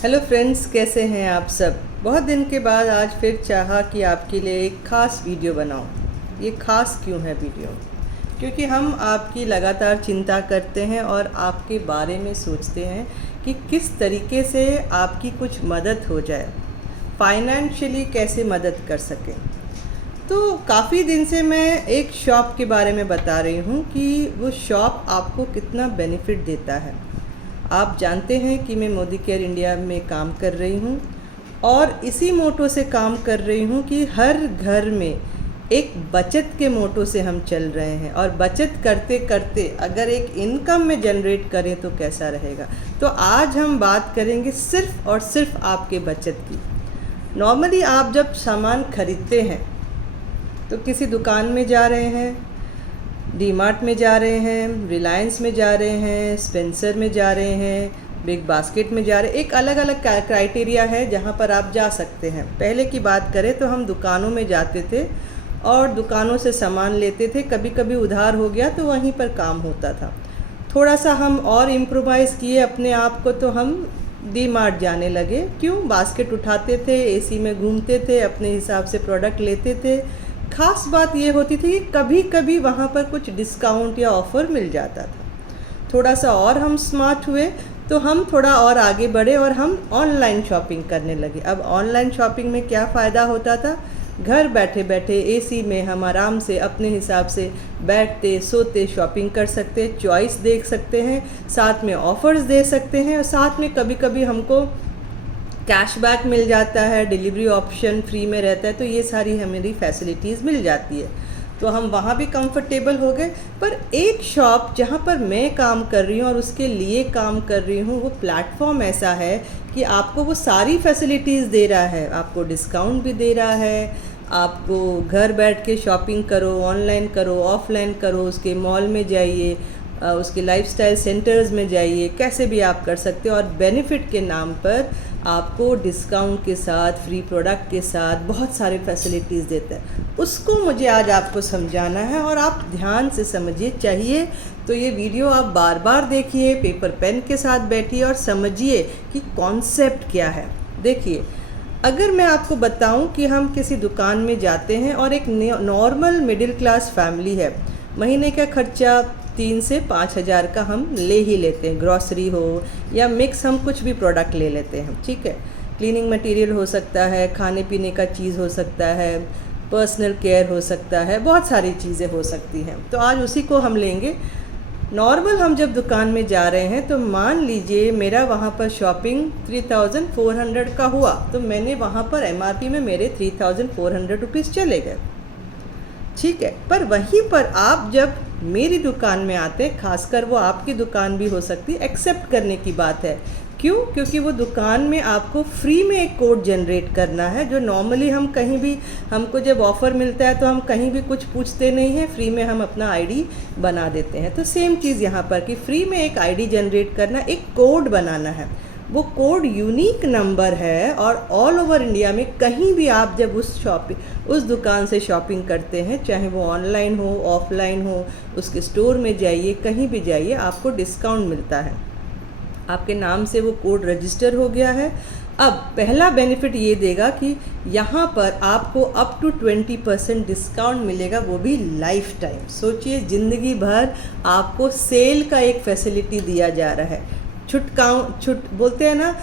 Hello friends, कैसे हैं आप सब। बहुत दिन के बाद आज फिर चाहा कि आपके लिए एक ख़ास वीडियो बनाऊं। ये ख़ास क्यों है वीडियो? क्योंकि हम आपकी लगातार चिंता करते हैं और आपके बारे में सोचते हैं कि किस तरीके से आपकी कुछ मदद हो जाए, फाइनेंशियली कैसे मदद कर सकें। तो काफ़ी दिन से मैं एक शॉप के बारे में बता रही हूँ कि वो शॉप आपको कितना बेनिफिट देता है। आप जानते हैं कि मैं मोदी केयर इंडिया में काम कर रही हूँ और इसी मोटो से काम कर रही हूँ कि हर घर में एक बचत के मोटो से हम चल रहे हैं, और बचत करते करते अगर एक इनकम में जनरेट करें तो कैसा रहेगा। तो आज हम बात करेंगे सिर्फ़ और सिर्फ आपके बचत की। नॉर्मली आप जब सामान खरीदते हैं तो किसी दुकान में जा रहे हैं, डीमार्ट में जा रहे हैं, रिलायंस में जा रहे हैं, स्पेंसर में जा रहे हैं, बिग बास्केट में जा रहे हैं। एक अलग अलग क्राइटेरिया है जहाँ पर आप जा सकते हैं। पहले की बात करें तो हम दुकानों में जाते थे और दुकानों से सामान लेते थे। कभी कभी उधार हो गया तो वहीं पर काम होता था। थोड़ा सा हम और इम्प्रोवाइज़ किए अपने आप को, तो हम डीमार्ट जाने लगे। क्यों? बास्केट उठाते थे, एसी में घूमते थे, अपने हिसाब से प्रोडक्ट लेते थे। ख़ास बात ये होती थी कि कभी कभी वहाँ पर कुछ डिस्काउंट या ऑफ़र मिल जाता था। थोड़ा सा और हम स्मार्ट हुए तो हम थोड़ा और आगे बढ़े और हम ऑनलाइन शॉपिंग करने लगे। अब ऑनलाइन शॉपिंग में क्या फ़ायदा होता था? घर बैठे बैठे एसी में हम आराम से अपने हिसाब से बैठते सोते शॉपिंग कर सकते हैं, चॉइस देख सकते हैं, साथ में ऑफ़र्स दे सकते हैं, और साथ में कभी कभी हमको कैशबैक मिल जाता है, डिलीवरी ऑप्शन फ्री में रहता है। तो ये सारी हमारी फैसिलिटीज़ मिल जाती है, तो हम वहाँ भी कंफर्टेबल हो गए। पर एक शॉप जहाँ पर मैं काम कर रही हूँ और उसके लिए काम कर रही हूँ, वो प्लेटफॉर्म ऐसा है कि आपको वो सारी फैसिलिटीज़ दे रहा है। आपको डिस्काउंट भी दे रहा है, आपको घर बैठ के शॉपिंग करो, ऑनलाइन करो, ऑफलाइन करो, उसके मॉल में जाइए, उसके लाइफस्टाइल सेंटर्स में जाइए, कैसे भी आप कर सकते हो। और बेनिफिट के नाम पर आपको डिस्काउंट के साथ, फ्री प्रोडक्ट के साथ बहुत सारे फैसिलिटीज़ देता है। उसको मुझे आज आपको समझाना है और आप ध्यान से समझिए। चाहिए तो ये वीडियो आप बार बार देखिए, पेपर पेन के साथ बैठिए और समझिए कि कॉन्सेप्ट क्या है। देखिए, अगर मैं आपको बताऊं कि हम किसी दुकान में जाते हैं और एक नॉर्मल मिडिल क्लास फैमिली है, महीने का खर्चा 3 से 5 हज़ार का हम ले ही लेते हैं। ग्रॉसरी हो या मिक्स, हम कुछ भी प्रोडक्ट ले लेते हैं, ठीक है। क्लीनिंग मटेरियल हो सकता है, खाने पीने का चीज़ हो सकता है, पर्सनल केयर हो सकता है, बहुत सारी चीज़ें हो सकती हैं। तो आज उसी को हम लेंगे। नॉर्मल हम जब दुकान में जा रहे हैं तो मान लीजिए मेरा वहाँ पर शॉपिंग 3400 का हुआ, तो मैंने वहाँ पर MRP में मेरे 3400 रुपीज़ चले गए, ठीक है। पर वहीं पर आप जब मेरी दुकान में आते हैं, खासकर वो आपकी दुकान भी हो सकती है, एक्सेप्ट करने की बात है। क्यों? क्योंकि वो दुकान में आपको फ्री में एक कोड जनरेट करना है, जो नॉर्मली हम कहीं भी, हमको जब ऑफ़र मिलता है तो हम कहीं भी कुछ पूछते नहीं हैं, फ्री में हम अपना आईडी बना देते हैं। तो सेम चीज़ यहाँ पर कि फ्री में एक आईडी जनरेट करना, एक कोड बनाना है। वो कोड यूनिक नंबर है और ऑल ओवर इंडिया में कहीं भी आप जब उस दुकान से शॉपिंग करते हैं, चाहे वो ऑनलाइन हो, ऑफलाइन हो, उसके स्टोर में जाइए, कहीं भी जाइए, आपको डिस्काउंट मिलता है। आपके नाम से वो कोड रजिस्टर हो गया है। अब पहला बेनिफिट ये देगा कि यहाँ पर आपको अप टू 20% डिस्काउंट मिलेगा, वो भी लाइफ टाइम। सोचिए, ज़िंदगी भर आपको सेल का एक फैसिलिटी दिया जा रहा है, छुट बोलते हैं ना,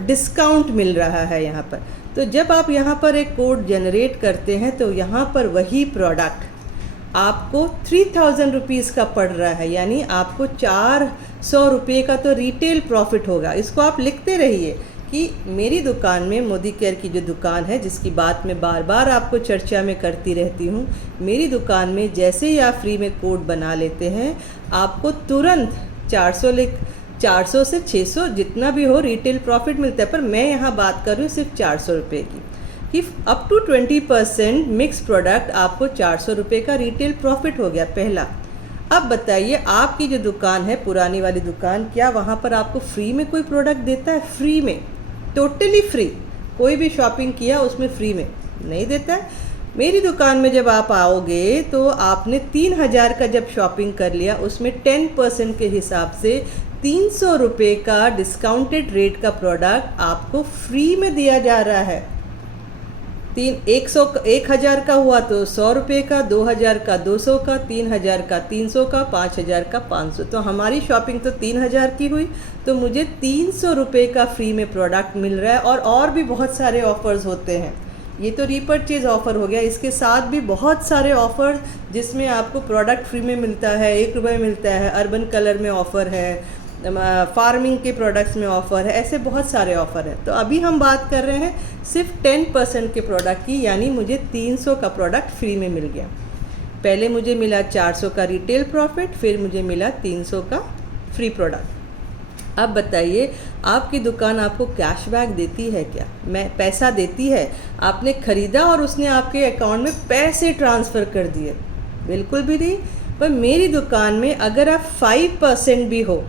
डिस्काउंट मिल रहा है यहाँ पर। तो जब आप यहाँ पर एक कोड जनरेट करते हैं तो यहाँ पर वही प्रोडक्ट आपको 3000 रुपीज़ का पड़ रहा है, यानी आपको 400 रुपये का तो रिटेल प्रॉफिट होगा। इसको आप लिखते रहिए कि मेरी दुकान में, मोदी केयर की जो दुकान है, जिसकी बात मैं बार बार आपको चर्चा में करती रहती हूँ, मेरी दुकान में जैसे ही आप फ्री में कोड बना लेते हैं, आपको तुरंत 400 से 600 जितना भी हो रिटेल प्रॉफिट मिलता है। पर मैं यहाँ बात कर रही हूँ सिर्फ 400 रुपये की, कि अप टू 20% मिक्स प्रोडक्ट आपको 400 रुपये का रिटेल प्रॉफिट हो गया, पहला। अब बताइए, आपकी जो दुकान है, पुरानी वाली दुकान, क्या वहाँ पर आपको फ्री में कोई प्रोडक्ट देता है? फ्री में, टोटली फ्री, कोई भी शॉपिंग किया उसमें फ्री में नहीं देता है। मेरी दुकान में जब आप आओगे तो आपने 3000 का जब शॉपिंग कर लिया, उसमें 10% के हिसाब से 300 रुपये का डिस्काउंटेड रेट का प्रोडक्ट आपको फ्री में दिया जा रहा है। 1,000 का हुआ तो 100 रुपये का, 2,000 का 200 का, 3,000 का 300 का, 5,000 का 500। तो हमारी शॉपिंग तो 3,000 की हुई, तो मुझे 300 रुपये का फ्री में प्रोडक्ट मिल रहा है। और भी बहुत सारे ऑफ़र्स होते हैं। ये तो रीपरचेज ऑफ़र हो गया, इसके साथ भी बहुत सारे ऑफ़र जिसमें आपको प्रोडक्ट फ्री में मिलता है, 1 रुपये मिलता है, अर्बन कलर में ऑफ़र है, फार्मिंग के प्रोडक्ट्स में ऑफ़र है, ऐसे बहुत सारे ऑफ़र हैं। तो अभी हम बात कर रहे हैं सिर्फ 10% के प्रोडक्ट की, यानी मुझे 300 का प्रोडक्ट फ्री में मिल गया। पहले मुझे मिला 400 का रिटेल प्रॉफिट, फिर मुझे मिला 300 का फ्री प्रोडक्ट। अब बताइए, आपकी दुकान आपको कैशबैक देती है क्या? मैं पैसा देती है? आपने ख़रीदा और उसने आपके अकाउंट में पैसे ट्रांसफ़र कर दिए? बिल्कुल भी नहीं। पर मेरी दुकान में अगर आप 5% भी हो,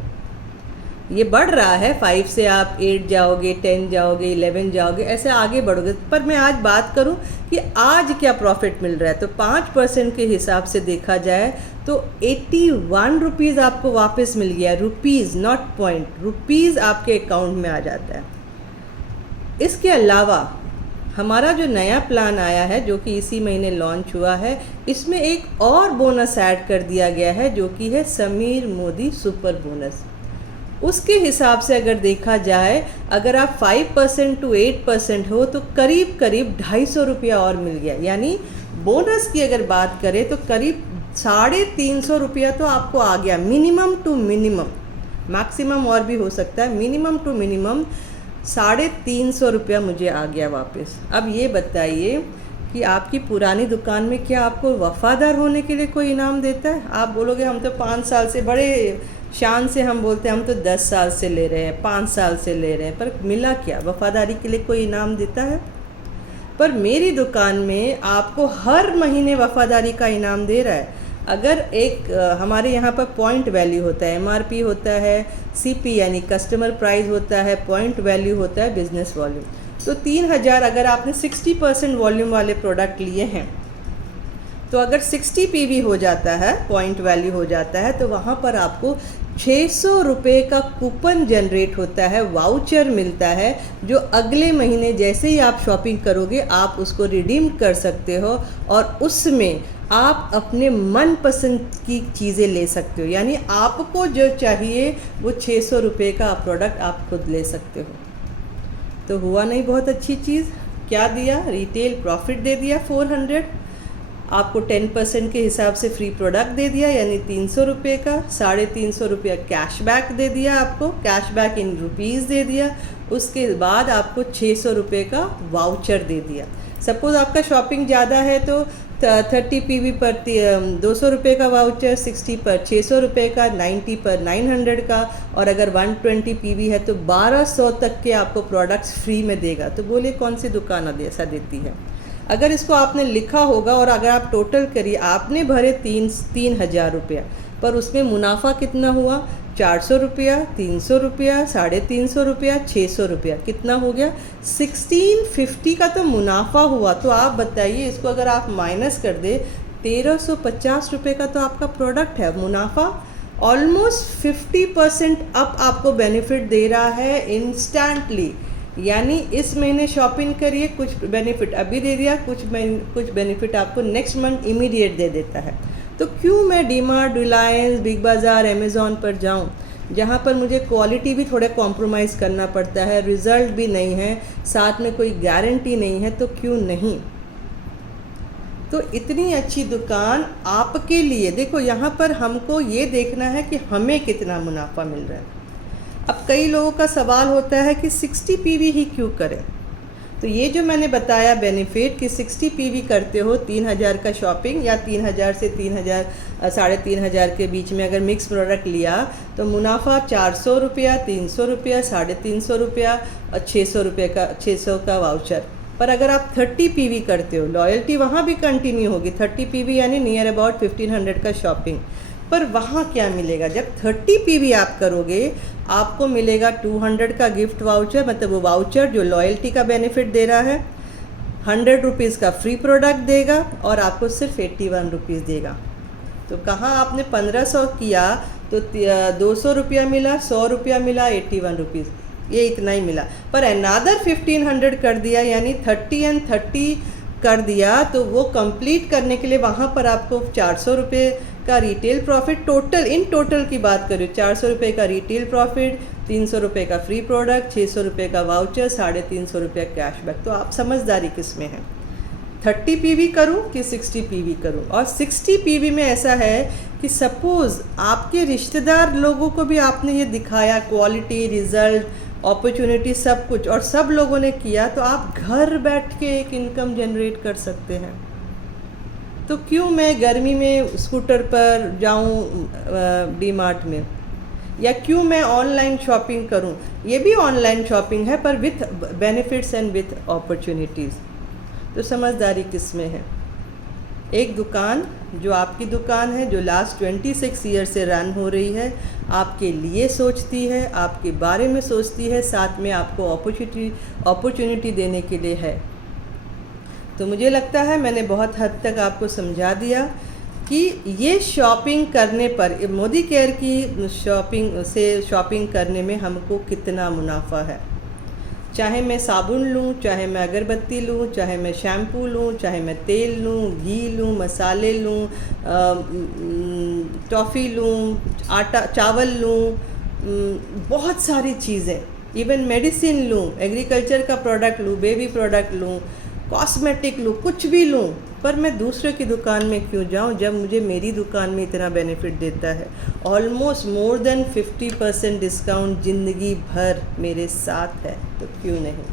ये बढ़ रहा है, 5 से आप 8 जाओगे, 10 जाओगे, 11 जाओगे, ऐसे आगे बढ़ोगे। पर मैं आज बात करूं कि आज क्या प्रॉफिट मिल रहा है, तो 5% के हिसाब से देखा जाए तो 81 रुपीज़ आपको वापस मिल गया। रुपीज़, नॉट पॉइंट, रुपीज़ आपके अकाउंट में आ जाता है। इसके अलावा हमारा जो नया प्लान आया है, जो कि इसी महीने लॉन्च हुआ है, इसमें एक और बोनस ऐड कर दिया गया है, जो कि है समीर मोदी सुपर बोनस। उसके हिसाब से अगर देखा जाए, अगर आप 5% to 8% हो तो करीब करीब 250 रुपया और मिल गया। यानी बोनस की अगर बात करें तो करीब 350 रुपया तो आपको आ गया, मिनिमम टू मिनिमम। मैक्सिमम और भी हो सकता है, मिनिमम टू मिनिमम 350 रुपया मुझे आ गया वापस। अब ये बताइए कि आपकी पुरानी दुकान में क्या आपको वफ़ादार होने के लिए कोई इनाम देता है? आप बोलोगे हम तो 5 साल से, बड़े शान से हम बोलते हैं हम तो 10 साल से ले रहे हैं, 5 साल से ले रहे हैं, पर मिला क्या? वफ़ादारी के लिए कोई इनाम देता है? पर मेरी दुकान में आपको हर महीने वफ़ादारी का इनाम दे रहा है। अगर एक हमारे यहाँ पर पॉइंट वैल्यू होता है, MRP होता है, CP यानी कस्टमर प्राइस होता है, पॉइंट वैल्यू होता है बिज़नेस वॉल्यूम। तो 3,000 अगर आपने 60% वॉल्यूम वाले प्रोडक्ट लिए हैं, तो अगर 60 PV हो जाता है, पॉइंट वैल्यू हो जाता है, तो वहाँ पर आपको 600 रुपये का कूपन जनरेट होता है, वाउचर मिलता है, जो अगले महीने जैसे ही आप शॉपिंग करोगे आप उसको रिडीम कर सकते हो और उसमें आप अपने मनपसंद की चीज़ें ले सकते हो। यानी आपको जो चाहिए वो 600 रुपये का प्रोडक्ट आप खुद ले सकते हो। तो हुआ नहीं बहुत अच्छी चीज़? क्या दिया? रिटेल प्रॉफिट दे दिया 400, आपको 10% के हिसाब से फ्री प्रोडक्ट दे दिया यानी 300 रुपये का, 350 रुपया कैशबैक दे दिया, आपको कैशबैक इन रुपीज़ दे दिया। उसके बाद आपको 600 रुपये का वाउचर दे दिया। सपोज़ आपका शॉपिंग ज़्यादा है तो 30 PV पर 200 रुपये का वाउचर, 60 पर 600 रुपये का, 90 पर 900 का, और अगर 120 PV है तो 1200 तक के आपको प्रोडक्ट्स फ्री में देगा। तो बोलिए कौन सी दुकान ऐसा देती है? अगर इसको आपने लिखा होगा और अगर आप टोटल करिए, आपने भरे 3,000 रुपया, पर उसमें मुनाफा कितना हुआ? 400 रुपया, 300 रुपया, 350 रुपया, 600 रुपया, कितना हो गया? 1650 का तो मुनाफा हुआ। तो आप बताइए, इसको अगर आप माइनस कर दे, 1350 रुपये का तो आपका प्रोडक्ट है। मुनाफा ऑलमोस्ट 50% अप आपको बेनिफिट दे रहा है इंस्टेंटली। यानी इस महीने शॉपिंग करिए, कुछ बेनिफिट अभी दे दिया, कुछ बेनिफिट आपको नेक्स्ट मंथ इमीडिएट दे देता है। तो क्यों मैं डीमार्ट, रिलायंस, बिग बाज़ार, अमेज़ॉन पर जाऊं, जहां पर मुझे क्वालिटी भी थोड़ा कॉम्प्रोमाइज़ करना पड़ता है, रिज़ल्ट भी नहीं है, साथ में कोई गारंटी नहीं है, तो क्यों नहीं? तो इतनी अच्छी दुकान आपके लिए। देखो, यहाँ पर हमको ये देखना है कि हमें कितना मुनाफा मिल रहा है। अब कई लोगों का सवाल होता है कि 60 PV ही क्यों करें? तो ये जो मैंने बताया बेनिफिट कि 60 PV करते हो, 3,000 का शॉपिंग या 3,000 से 3,000 3,500 के बीच में अगर मिक्स प्रोडक्ट लिया तो मुनाफा 400 रुपया, 300 रुपया, 350 रुपया और 600 रुपये का, 600 का वाउचर। पर अगर आप 30 PV करते हो, लॉयल्टी वहाँ भी कंटिन्यू होगी। 30 PV यानी नियर अबाउट 1500 का शॉपिंग। पर वहाँ क्या मिलेगा? जब 30 PV आप करोगे आपको मिलेगा 200 का गिफ्ट वाउचर, मतलब वो वाउचर जो लॉयल्टी का बेनिफिट दे रहा है, 100 रुपीज़ का फ्री प्रोडक्ट देगा और आपको सिर्फ 81 रुपीज़ देगा। तो कहाँ आपने 1500 किया तो 200 रुपया मिला, 100 रुपया मिला, 81 रुपीज़, ये इतना ही मिला। पर अनादर 1500 कर दिया, यानी 30 एंड 30 कर दिया, तो वो कंप्लीट करने के लिए वहाँ पर आपको 400 रुपये का रिटेल प्रॉफिट, टोटल की बात करूँ, 400 रुपये का रिटेल प्रॉफिट, 300 रुपये का फ्री प्रोडक्ट, 600 रुपये का वाउचर, 350 रुपये कैशबैक। तो आप समझदारी किस में है, 30 PV करूं कि 60 PV करूं? और 60 PV में ऐसा है कि सपोज़ आपके रिश्तेदार लोगों को भी आपने ये दिखाया, क्वालिटी, रिज़ल्ट, अपॉर्चुनिटी, सब कुछ, और सब लोगों ने किया, तो आप घर बैठ के एक इनकम जनरेट कर सकते हैं। तो क्यों मैं गर्मी में स्कूटर पर जाऊं डी-मार्ट में, या क्यों मैं ऑनलाइन शॉपिंग करूं? ये भी ऑनलाइन शॉपिंग है, पर with benefits and with opportunities. तो समझदारी किस में है? एक दुकान जो आपकी दुकान है, जो लास्ट 26 ईयर से रन हो रही है, आपके लिए सोचती है, आपके बारे में सोचती है, साथ में आपको अपॉर्चुनिटी देने के लिए है। तो मुझे लगता है मैंने बहुत हद तक आपको समझा दिया कि ये शॉपिंग करने पर, मोदी केयर की शॉपिंग करने में हमको कितना मुनाफा है। चाहे मैं साबुन लूँ, चाहे मैं अगरबत्ती लूँ, चाहे मैं शैम्पू लूँ, चाहे मैं तेल लूँ, घी लूँ, मसाले लूँ, टॉफ़ी लूँ, आटा चावल लूँ, बहुत सारी चीज़ें, इवन मेडिसिन लूँ, एग्रीकल्चर का प्रोडक्ट लूँ, बेबी प्रोडक्ट लूँ, कॉस्मेटिक लूँ, कुछ भी लूँ, पर मैं दूसरे की दुकान में क्यों जाऊँ जब मुझे मेरी दुकान में इतना बेनिफिट देता है। ऑलमोस्ट मोर देन 50% डिस्काउंट ज़िंदगी भर मेरे साथ है, तो क्यों नहीं।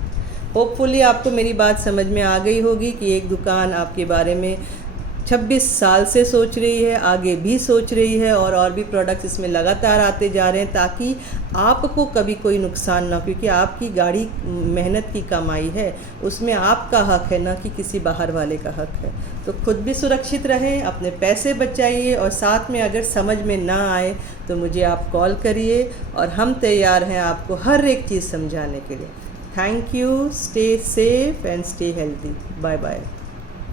होपफुली आपको मेरी बात समझ में आ गई होगी कि एक दुकान आपके बारे में 26 साल से सोच रही है, आगे भी सोच रही है, और भी प्रोडक्ट्स इसमें लगातार आते जा रहे हैं, ताकि आपको कभी कोई नुकसान ना हो, क्योंकि आपकी गाड़ी मेहनत की कमाई है, उसमें आपका हक है, ना कि किसी बाहर वाले का हक है। तो खुद भी सुरक्षित रहें, अपने पैसे बचाइए, और साथ में अगर समझ में ना आए तो मुझे आप कॉल करिए, और हम तैयार हैं आपको हर एक चीज़ समझाने के लिए। Thank you, stay safe and stay healthy, bye bye.